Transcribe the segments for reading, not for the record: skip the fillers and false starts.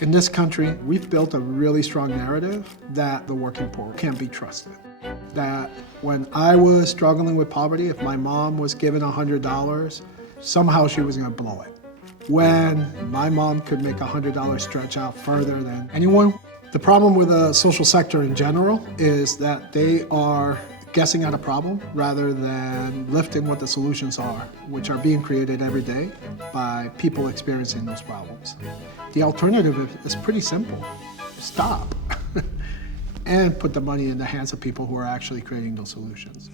In this country, we've built a really strong narrative that the working poor can't be trusted. That when I was struggling with poverty, if my mom was given $100, somehow she was gonna blow it. When my mom could make $100 stretch out further than anyone. The problem with the social sector in general is that they are guessing at a problem rather than lifting what the solutions are, which are being created every day by people experiencing those problems. The alternative is pretty simple. Stop and put the money in the hands of people who are actually creating those solutions.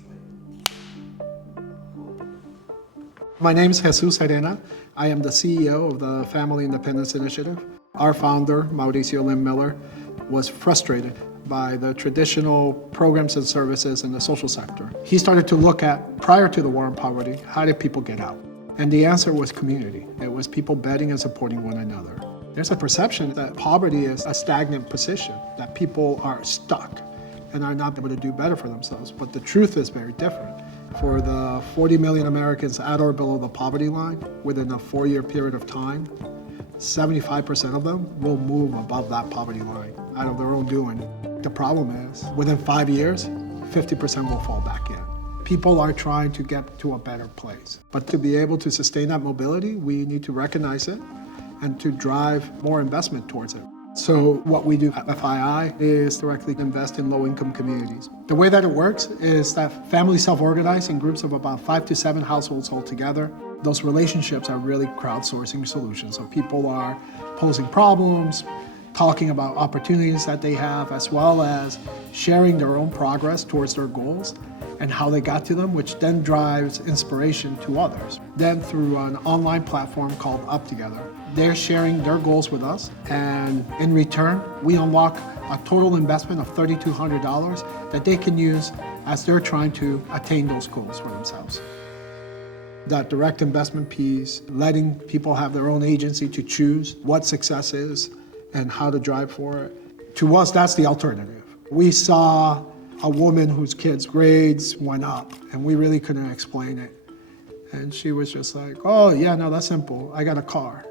My name is Jesus Herena. I am the CEO of the Family Independence Initiative. Our founder, Mauricio Lynn Miller, was frustrated by the traditional programs and services in the social sector. He started to look at, prior to the war on poverty, how did people get out? And the answer was community. It was people betting and supporting one another. There's a perception that poverty is a stagnant position, that people are stuck and are not able to do better for themselves. But the truth is very different. For the 40 million Americans at or below the poverty line, within a 4-year period of time, 75% of them will move above that poverty line out of their own doing. The problem is, within 5 years, 50% will fall back in. People are trying to get to a better place. But to be able to sustain that mobility, we need to recognize it and to drive more investment towards it. So what we do at FII is directly invest in low-income communities. The way that it works is that families self-organize in groups of about 5 to 7 households altogether. Those relationships are really crowdsourcing solutions. So people are posing problems, talking about opportunities that they have, as well as sharing their own progress towards their goals and how they got to them, which then drives inspiration to others. Then through an online platform called Up Together, they're sharing their goals with us, and in return, we unlock a total investment of $3,200 that they can use as they're trying to attain those goals for themselves. That direct investment piece, letting people have their own agency to choose what success is and how to drive for it. To us, that's the alternative. We saw a woman whose kids' grades went up, and we really couldn't explain it. And she was just like, oh yeah, no, that's simple. I got a car.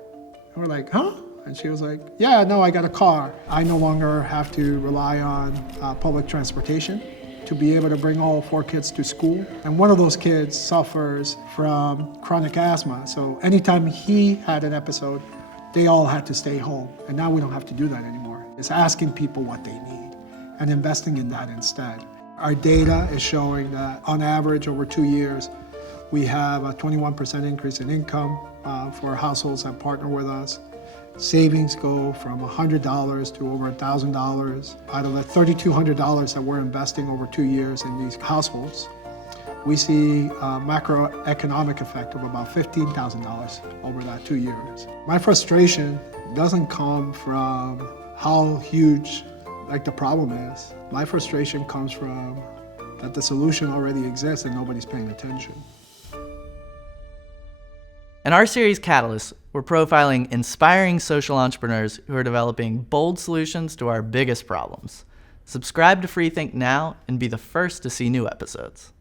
And we're like, huh? And she was like, yeah, no, I got a car. I no longer have to rely on public transportation to be able to bring all 4 kids to school. And one of those kids suffers from chronic asthma. So anytime he had an episode, they all had to stay home. And now we don't have to do that anymore. It's asking people what they need and investing in that instead. Our data is showing that on average over 2 years, we have a 21% increase in income for households that partner with us. Savings go from $100 to over $1,000. Out of the $3,200 that we're investing over 2 years in these households, we see a macroeconomic effect of about $15,000 over that 2 years. My frustration doesn't come from how huge the problem is. My frustration comes from that the solution already exists and nobody's paying attention. In our series Catalyst, we're profiling inspiring social entrepreneurs who are developing bold solutions to our biggest problems. Subscribe to Freethink now and be the first to see new episodes.